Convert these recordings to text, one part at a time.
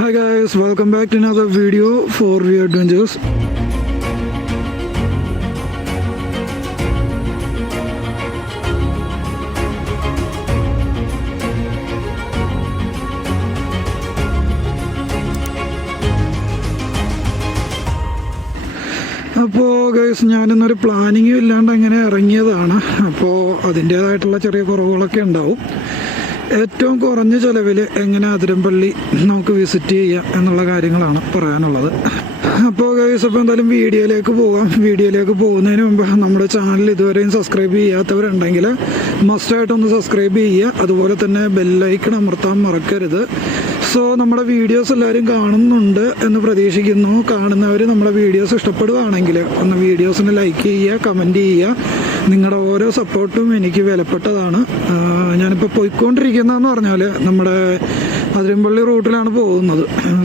Hi guys, welcome back to another video for V Adventures. അപ്പോൾ guys ഞാനിന്നൊരു പ്ലാനിങ്ങും ഇല്ലാണ്ട് അങ്ങനെ ഇറങ്ങിയതാണ്. അപ്പോൾ അതിൻ്റേതായിട്ടുള്ള ചെറിയ കുറവുകളൊക്കെ ഉണ്ടാവും. ഏറ്റവും കുറഞ്ഞ ചിലവിൽ എങ്ങനെ അതിരമ്പള്ളി നമുക്ക് വിസിറ്റ് ചെയ്യാം എന്നുള്ള കാര്യങ്ങളാണ് പറയാനുള്ളത്. അപ്പോൾ ഗൈസ്, അപ്പോൾ എന്തായാലും വീഡിയോയിലേക്ക് പോകാം. വീഡിയോയിലേക്ക് പോകുന്നതിന് മുമ്പ് നമ്മുടെ ചാനൽ ഇതുവരെയും സബ്സ്ക്രൈബ് ചെയ്യാത്തവരുണ്ടെങ്കിൽ മസ്റ്റായിട്ടൊന്ന് സബ്സ്ക്രൈബ് ചെയ്യുക. അതുപോലെ തന്നെ ബെല്ലൈക്കൺ അമർത്താൻ മറക്കരുത്. സോ നമ്മുടെ വീഡിയോസ് എല്ലാവരും കാണുന്നുണ്ട് എന്ന് പ്രതീക്ഷിക്കുന്നു. കാണുന്നവർ നമ്മുടെ വീഡിയോസ് ഇഷ്ടപ്പെടുകയാണെങ്കിൽ ഒന്ന് വീഡിയോസിന് ലൈക്ക് ചെയ്യുക, കമൻറ്റ് ചെയ്യുക. നിങ്ങളുടെ ഓരോ സപ്പോർട്ടും എനിക്ക് വിലപ്പെട്ടതാണ്. ഞാനിപ്പോൾ പോയിക്കൊണ്ടിരിക്കുന്നതെന്ന് പറഞ്ഞാൽ നമ്മുടെ അതിരമ്പള്ളി റൂട്ടിലാണ് പോകുന്നത്.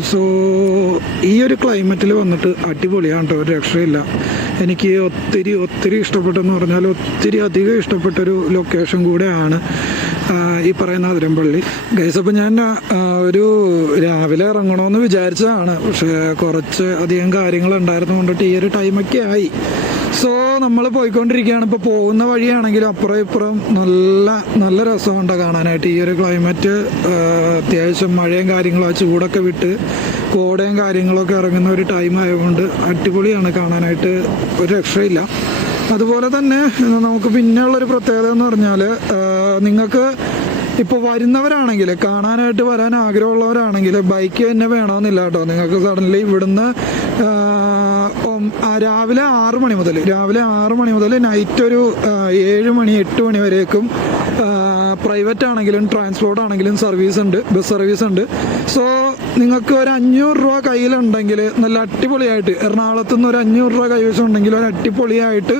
സോ ഈ ഒരു ക്ലൈമറ്റിൽ വന്നിട്ട് അടിപൊളിയാണ് കേട്ടോ, ഒരു രക്ഷയില്ല. എനിക്ക് ഒത്തിരി ഇഷ്ടപ്പെട്ടെന്ന് പറഞ്ഞാൽ ഒത്തിരി അധികം ഇഷ്ടപ്പെട്ടൊരു ലൊക്കേഷൻ കൂടെയാണ് ഈ പറയുന്ന അതിരമ്പള്ളി ഗൈസ്. അപ്പോൾ ഞാൻ ഒരു രാവിലെ ഇറങ്ങണമെന്ന് വിചാരിച്ചതാണ്, പക്ഷേ കുറച്ച് അധികം കാര്യങ്ങൾ ഉണ്ടായിരുന്നു കൊണ്ടിട്ട് ഈ ഒരു ടൈമൊക്കെ ആയി. സോ നമ്മൾ പോയിക്കൊണ്ടിരിക്കുകയാണ്. ഇപ്പോൾ പോകുന്ന വഴിയാണെങ്കിലും അപ്പുറം ഇപ്പുറം നല്ല രസമുണ്ട് കാണാനായിട്ട്. ഈ ഒരു ക്ലൈമറ്റ് അത്യാവശ്യം മഴയും കാര്യങ്ങളും ആ ചൂടൊക്കെ വിട്ട് കോടയും കാര്യങ്ങളൊക്കെ ഇറങ്ങുന്ന ഒരു ടൈം ആയതുകൊണ്ട് അടിപൊളിയാണ് കാണാനായിട്ട്, ഒരു രക്ഷയില്ല. അതുപോലെ തന്നെ നമുക്ക് പിന്നെയുള്ളൊരു പ്രത്യേകത എന്ന് പറഞ്ഞാൽ നിങ്ങൾക്ക് ഇപ്പോൾ വരുന്നവരാണെങ്കിൽ, കാണാനായിട്ട് വരാൻ ആഗ്രഹമുള്ളവരാണെങ്കിൽ ബൈക്ക് തന്നെ വേണമെന്നില്ല കേട്ടോ. നിങ്ങൾക്ക് സഡൻലി ഇവിടുന്ന് രാവിലെ 6 മണി മുതൽ നൈറ്റ് ഒരു 7 മണി 8 മണി വരേക്കും പ്രൈവറ്റ് ആണെങ്കിലും ട്രാൻസ്പോർട്ട് ആണെങ്കിലും സർവീസ് ഉണ്ട്, ബസ് സർവീസ് ഉണ്ട്. സോ നിങ്ങൾക്ക് ഒരു 500 രൂപ കയ്യിലുണ്ടെങ്കിൽ നല്ല അടിപൊളിയായിട്ട് എറണാകുളത്ത് നിന്ന് ഒരു 500 രൂപ കൈവശം ഉണ്ടെങ്കിൽ ഒരു അടിപൊളിയായിട്ട്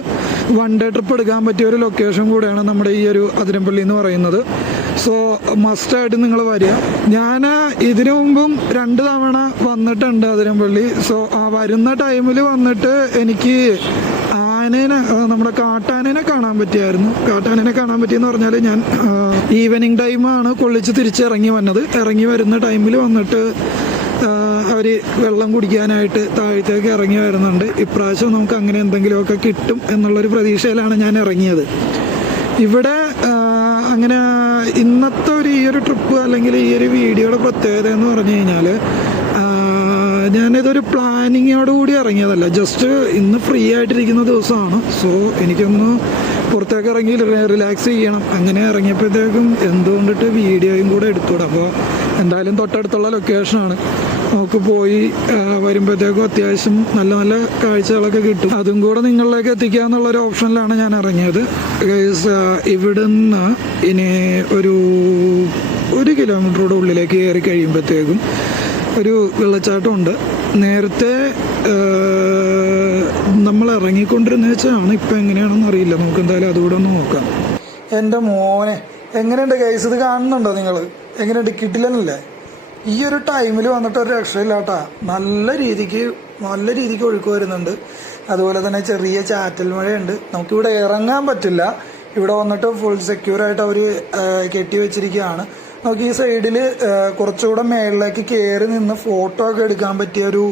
വൺ ഡേ ട്രിപ്പ് എടുക്കാൻ പറ്റിയ ഒരു ലൊക്കേഷൻ കൂടെയാണ് നമ്മുടെ ഈ ഒരു അതിരമ്പള്ളി എന്ന് പറയുന്നത്. സോ മസ്റ്റായിട്ട് നിങ്ങൾ വരിക. ഞാൻ ഇതിനു മുമ്പും 2 തവണ വന്നിട്ടുണ്ട് അതിരമ്പള്ളി. സോ ആ വരുന്ന ടൈമിൽ വന്നിട്ട് എനിക്ക് നമ്മുടെ കാട്ടാനേനെ കാണാൻ പറ്റിയായിരുന്നു. കാട്ടാനേനെ കാണാൻ പറ്റിയെന്ന് പറഞ്ഞാൽ ഞാൻ ഈവനിങ് ടൈമാണ് കൊള്ളിച്ച് തിരിച്ചിറങ്ങി വന്നത്. ഇറങ്ങി വരുന്ന ടൈമിൽ വന്നിട്ട് അവർ വെള്ളം കുടിക്കാനായിട്ട് താഴത്തേക്ക് ഇറങ്ങി വരുന്നുണ്ട്. ഇപ്രാവശ്യം നമുക്ക് അങ്ങനെ എന്തെങ്കിലുമൊക്കെ കിട്ടും എന്നുള്ളൊരു പ്രതീക്ഷയിലാണ് ഞാൻ ഇറങ്ങിയത്. ഇവിടെ അങ്ങനെ ഇന്നത്തെ ഈ ഒരു ട്രിപ്പ് അല്ലെങ്കിൽ ഈ ഒരു വീഡിയോയുടെ പ്രത്യേകത എന്ന് പറഞ്ഞു കഴിഞ്ഞാൽ ഞാനിതൊരു പ്ലാനിങ്ങോടുകൂടി ഇറങ്ങിയതല്ല. ജസ്റ്റ് ഇന്ന് ഫ്രീ ആയിട്ടിരിക്കുന്ന ദിവസമാണ്. സോ എനിക്കൊന്ന് പുറത്തേക്ക് ഇറങ്ങി റിലാക്സ് ചെയ്യണം. അങ്ങനെ ഇറങ്ങിയപ്പോഴത്തേക്കും എന്തുകൊണ്ടിട്ട് വീഡിയോയും കൂടെ എടുത്തുകൂടെ. അപ്പോൾ എന്തായാലും തൊട്ടടുത്തുള്ള ലൊക്കേഷനാണ്. നമുക്ക് പോയി വരുമ്പോഴത്തേക്കും അത്യാവശ്യം നല്ല കാഴ്ചകളൊക്കെ കിട്ടും. അതും കൂടെ നിങ്ങളിലേക്ക് എത്തിക്കുക എന്നുള്ളൊരു ഓപ്ഷനിലാണ് ഞാൻ ഇറങ്ങിയത്. ഇവിടുന്ന് ഇനി ഒരു 1 കിലോമീറ്ററുടെ ഉള്ളിലേക്ക് കയറി കഴിയുമ്പോഴത്തേക്കും ഒരു വെള്ളച്ചാട്ടമുണ്ട്. നേരത്തെ നമ്മൾ ഇറങ്ങിക്കൊണ്ടിരുന്ന വെച്ചാണ്, ഇപ്പം എങ്ങനെയാണെന്ന് അറിയില്ല. നമുക്ക് എന്തായാലും അതുകൂടെ ഒന്ന് നോക്കാം. എൻ്റെ മോനെ, എങ്ങനെയുണ്ട് ഗൈസ്? ഇത് കാണുന്നുണ്ടോ നിങ്ങൾ? എങ്ങനെയുണ്ട്? കിട്ടില്ലെന്നല്ലേ? ഈ ഒരു ടൈമിൽ വന്നിട്ട് ഒരു രക്ഷയില്ല കേട്ടാ. നല്ല രീതിക്ക് ഒഴുക്ക് വരുന്നുണ്ട്. അതുപോലെ തന്നെ ചെറിയ ചാറ്റൽ മഴയുണ്ട്. നമുക്കിവിടെ ഇറങ്ങാൻ പറ്റില്ല. ഇവിടെ വന്നിട്ട് ഫുൾ സെക്യൂറായിട്ട് അവർ കെട്ടി വെച്ചിരിക്കുകയാണ്. നമുക്ക് ഈ സൈഡിൽ കുറച്ചുകൂടെ മേളിലേക്ക് കയറി നിന്ന് ഫോട്ടോ ഒക്കെ എടുക്കാൻ പറ്റിയ ഒരു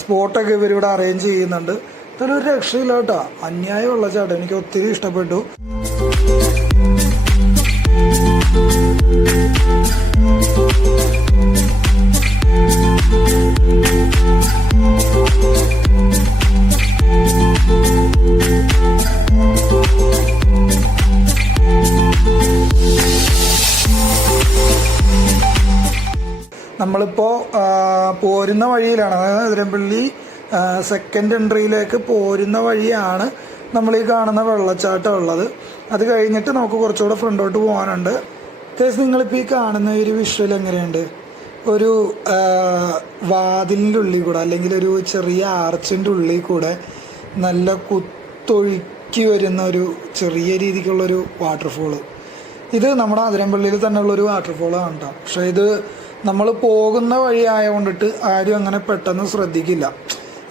സ്പോട്ടൊക്കെ ഇവരിവിടെ അറേഞ്ച് ചെയ്യുന്നുണ്ട്. ഇതൊരു രക്ഷയില്ല കേട്ടോ. അന്യായ വെള്ളച്ചാട്ടം, എനിക്ക് ഒത്തിരി ഇഷ്ടപ്പെട്ടു. നമ്മളിപ്പോൾ പോരുന്ന വഴിയിലാണ്, അതായത് അതിരമ്പള്ളി സെക്കൻഡ് എൻട്രിയിലേക്ക് പോരുന്ന വഴിയാണ് നമ്മൾ ഈ കാണുന്ന വെള്ളച്ചാട്ടം ഉള്ളത്. അത് കഴിഞ്ഞിട്ട് നമുക്ക് കുറച്ചുകൂടെ ഫ്രണ്ടോട്ട് പോകാനുണ്ട്. നിങ്ങളിപ്പോൾ ഈ കാണുന്ന ഒരു വിഷ്വൽ എങ്ങനെയുണ്ട്? ഒരു വാതിലിൻ്റെ ഉള്ളിൽ കൂടെ അല്ലെങ്കിൽ ഒരു ചെറിയ ആർച്ചിൻ്റെ ഉള്ളിൽ കൂടെ നല്ല കുത്തൊഴുക്കി വരുന്ന ഒരു ചെറിയ രീതിക്കുള്ളൊരു വാട്ടർഫോള്. ഇത് നമ്മുടെ അതിരമ്പള്ളിയിൽ തന്നെയുള്ളൊരു വാട്ടർഫോളാണ് കേട്ടോ. പക്ഷേ ഇത് നമ്മൾ പോകുന്ന വഴി ആയതുകൊണ്ടിട്ട് ആരും അങ്ങനെ പെട്ടെന്ന് ശ്രദ്ധിക്കില്ല.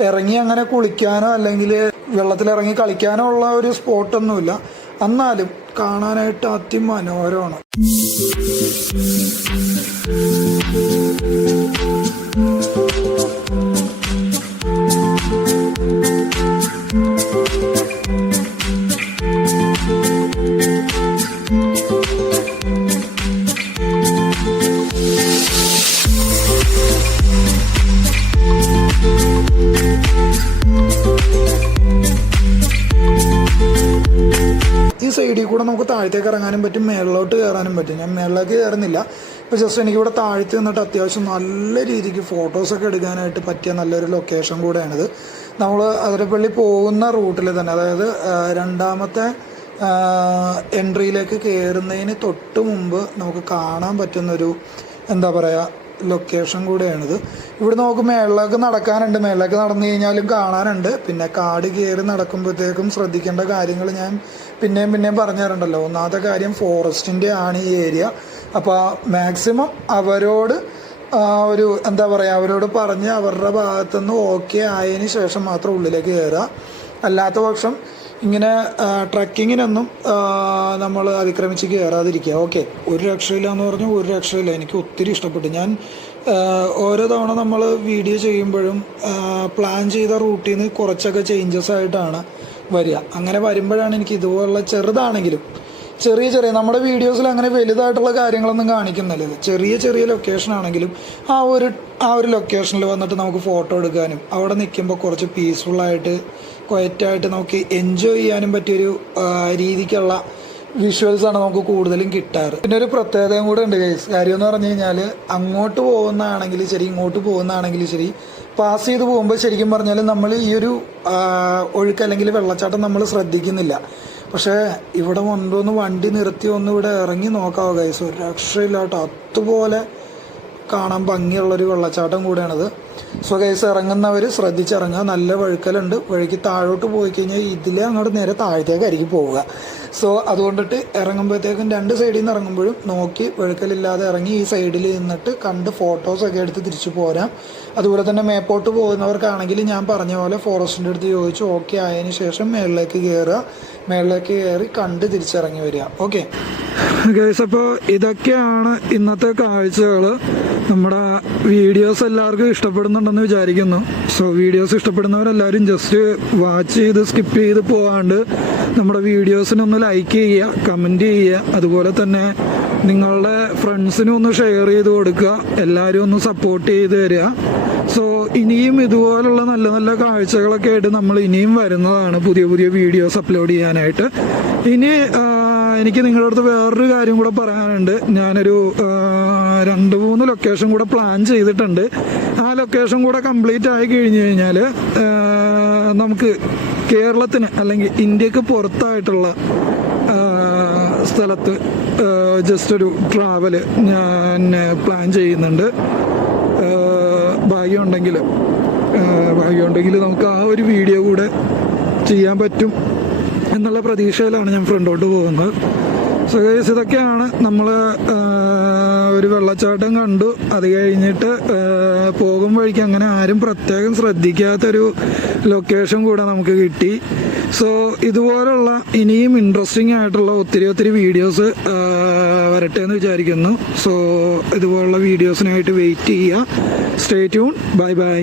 ഇറങ്ങി അങ്ങനെ കുളിക്കാനോ അല്ലെങ്കിൽ വെള്ളത്തിലിറങ്ങി കളിക്കാനോ ഉള്ള ഒരു സ്പോട്ടൊന്നുമില്ല. എന്നാലും കാണാനായിട്ട് അതിമനോഹരമാണ്. ഈ സൈഡിൽ കൂടെ നമുക്ക് താഴത്തേക്ക് ഇറങ്ങാനും പറ്റും, മേളിലോട്ട് കയറാനും പറ്റും. ഞാൻ മേളിലേക്ക് കയറുന്നില്ല. ഇപ്പോൾ ജസ്റ്റ് എനിക്കിവിടെ താഴത്ത് നിന്നിട്ട് അത്യാവശ്യം നല്ല രീതിക്ക് ഫോട്ടോസൊക്കെ എടുക്കാനായിട്ട് പറ്റിയ നല്ലൊരു ലൊക്കേഷൻ കൂടെയാണിത്. നമ്മൾ അതിരപ്പള്ളി പോകുന്ന റൂട്ടിൽ തന്നെ, അതായത് രണ്ടാമത്തെ എൻട്രിയിലേക്ക് കയറുന്നതിന് തൊട്ട് മുമ്പ് നമുക്ക് കാണാൻ പറ്റുന്നൊരു എന്താ പറയുക ലൊക്കേഷൻ കൂടെയാണിത്. ഇവിടെ നമുക്ക് മേളിലേക്ക് നടക്കാനുണ്ട്. മേളിലേക്ക് നടന്നു കഴിഞ്ഞാലും കാണാനുണ്ട്. പിന്നെ കാട് കയറി നടക്കുമ്പോഴത്തേക്കും ശ്രദ്ധിക്കേണ്ട കാര്യങ്ങൾ ഞാൻ പിന്നെയും പറഞ്ഞു തരണ്ടല്ലോ. ഒന്നാമത്തെ കാര്യം ഫോറസ്റ്റിൻ്റെ ആണ് ഈ ഏരിയ. അപ്പോൾ മാക്സിമം അവരോട് ഒരു എന്താ പറയുക അവരോട് പറഞ്ഞ് അവരുടെ ഭാഗത്തുനിന്ന് ഓക്കെ ആയതിന് ശേഷം മാത്രം ഉള്ളിലേക്ക് കയറുക. അല്ലാത്ത പക്ഷം ഇങ്ങനെ ട്രക്കിങ്ങിനൊന്നും നമ്മൾ അതിക്രമിച്ച് കയറാതിരിക്കുക. ഓക്കെ, ഒരു രക്ഷയില്ല എന്ന് പറഞ്ഞു, ഒരു രക്ഷയില്ല. എനിക്ക് ഒത്തിരി ഇഷ്ടപ്പെട്ടു. ഞാൻ ഓരോ തവണ നമ്മൾ വീഡിയോ ചെയ്യുമ്പോഴും പ്ലാൻ ചെയ്ത റൂട്ടിൽ നിന്ന് കുറച്ചൊക്കെ ചേഞ്ചസ് ആയിട്ടാണ് വരിക. അങ്ങനെ വരുമ്പോഴാണ് എനിക്ക് ഇതുപോലുള്ള ചെറുതാണെങ്കിലും ചെറിയ നമ്മുടെ വീഡിയോസിൽ അങ്ങനെ വലുതായിട്ടുള്ള കാര്യങ്ങളൊന്നും കാണിക്കുന്നില്ല. ചെറിയ ലൊക്കേഷൻ ആണെങ്കിലും ആ ഒരു ലൊക്കേഷനിൽ വന്നിട്ട് നമുക്ക് ഫോട്ടോ എടുക്കാനും അവിടെ നിൽക്കുമ്പോൾ കുറച്ച് പീസ്ഫുള്ളായിട്ട് ക്വയറ്റായിട്ട് നമുക്ക് എൻജോയ് ചെയ്യാനും പറ്റിയൊരു രീതിക്കുള്ള വിഷ്വൽസാണ് നമുക്ക് കൂടുതലും കിട്ടാറ്. പിന്നെ ഒരു പ്രത്യേകതയും കൂടെ ഉണ്ട് ഗൈസ്. കാര്യം എന്ന് പറഞ്ഞു കഴിഞ്ഞാൽ അങ്ങോട്ട് പോകുന്നതാണെങ്കിലും ശരി ഇങ്ങോട്ട് പോകുന്നതാണെങ്കിലും ശരി പാസ് ചെയ്ത് പോകുമ്പോൾ ശരിക്കും പറഞ്ഞാൽ നമ്മൾ ഈ ഒരു ഒഴുക്ക് അല്ലെങ്കിൽ വെള്ളച്ചാട്ടം നമ്മൾ ശ്രദ്ധിക്കുന്നില്ല. പക്ഷേ ഇവിടെ കൊണ്ടുവന്ന് വണ്ടി നിർത്തി ഒന്ന് ഇവിടെ ഇറങ്ങി നോക്കാവോ ഗൈസ്, ഒരു രക്ഷയില്ലാട്ടോ. അതുപോലെ കാണാൻ ഭംഗിയുള്ളൊരു വെള്ളച്ചാട്ടം കൂടെയാണിത്. So guys, ഇറങ്ങുന്നവർ ശ്രദ്ധിച്ചിറങ്ങുക. നല്ല വഴുക്കലുണ്ട്. വഴിക്ക് താഴോട്ട് പോയി കഴിഞ്ഞാൽ ഇതിലേ അങ്ങോട്ട് നേരെ താഴത്തേക്കായിരിക്കും പോവുക. സോ അതുകൊണ്ടിട്ട് ഇറങ്ങുമ്പോഴത്തേക്കും രണ്ട് സൈഡിൽ നിന്ന് ഇറങ്ങുമ്പോഴും നോക്കി വഴുക്കലില്ലാതെ ഇറങ്ങി ഈ സൈഡിൽ നിന്നിട്ട് കണ്ട് ഫോട്ടോസൊക്കെ എടുത്ത് തിരിച്ചു പോരാം. അതുപോലെ തന്നെ മേപ്പോട്ട് പോകുന്നവർക്കാണെങ്കിൽ ഞാൻ പറഞ്ഞ പോലെ ഫോറസ്റ്റിൻ്റെ അടുത്ത് ചോദിച്ചു ഓക്കെ ആയതിനു ശേഷം മേളിലേക്ക് കയറി കണ്ട് തിരിച്ചിറങ്ങി വരിക. ഓക്കെ ഗൈസ്, അപ്പോൾ ഇതൊക്കെയാണ് ഇന്നത്തെ കാഴ്ചകൾ. നമ്മുടെ വീഡിയോസ് എല്ലാവർക്കും ഇഷ്ടപ്പെടുന്നുണ്ടെന്ന് വിചാരിക്കുന്നു. സോ വീഡിയോസ് ഇഷ്ടപ്പെടുന്നവരെല്ലാവരും ജസ്റ്റ് വാച്ച് ചെയ്ത് സ്കിപ്പ് ചെയ്ത് പോകാണ്ട് നമ്മുടെ വീഡിയോസിനൊന്ന് ലൈക്ക് ചെയ്യുക, കമൻറ്റ് ചെയ്യുക. അതുപോലെ തന്നെ നിങ്ങളുടെ ഫ്രണ്ട്സിനും ഒന്ന് ഷെയർ ചെയ്ത് കൊടുക്കുക. എല്ലാവരും ഒന്ന് സപ്പോർട്ട് ചെയ്ത് തരിക. സോ ഇനിയും ഇതുപോലുള്ള നല്ല നല്ല കാഴ്ചകളൊക്കെ ആയിട്ട് നമ്മൾ ഇനിയും വരുന്നതാണ്, പുതിയ വീഡിയോസ് അപ്ലോഡ് ചെയ്യാനായിട്ട്. ഇനി എനിക്ക് നിങ്ങളുടെ അടുത്ത് വേറൊരു കാര്യം കൂടെ പറയാനുണ്ട്. ഞാനൊരു 2-3 ലൊക്കേഷൻ കൂടെ പ്ലാൻ ചെയ്തിട്ടുണ്ട്. ആ ലൊക്കേഷൻ കൂടെ കംപ്ലീറ്റ് ആയി കഴിഞ്ഞ് കഴിഞ്ഞാൽ നമുക്ക് കേരളത്തിന് അല്ലെങ്കിൽ ഇന്ത്യക്ക് പുറത്തായിട്ടുള്ള സ്ഥലത്ത് ജസ്റ്റ് ഒരു ട്രാവൽ ഞാൻ പ്ലാൻ ചെയ്യുന്നുണ്ട്. ഭാഗ്യമുണ്ടെങ്കിൽ നമുക്ക് ആ ഒരു വീഡിയോ കൂടെ ചെയ്യാൻ പറ്റും എന്നുള്ള പ്രതീക്ഷയിലാണ് ഞാൻ ഫ്രണ്ടോട്ട് പോകുന്നത്. സോ ഗൈസ്, ഇതൊക്കെയാണ് നമ്മൾ ഒരു വെള്ളച്ചാട്ടം കണ്ടു. അത് കഴിഞ്ഞിട്ട് പോകും വഴിക്ക് അങ്ങനെ ആരും പ്രത്യേകം ശ്രദ്ധിക്കാത്തൊരു ലൊക്കേഷൻ കൂടെ നമുക്ക് കിട്ടി. സോ ഇതുപോലുള്ള ഇനിയും ഇൻട്രസ്റ്റിംഗ് ആയിട്ടുള്ള ഒത്തിരി വീഡിയോസ് വരട്ടെ എന്ന് വിചാരിക്കുന്നു. സോ ഇതുപോലുള്ള വീഡിയോസിനായിട്ട് വെയിറ്റ് ചെയ്യുക. Stay tune. ബൈ.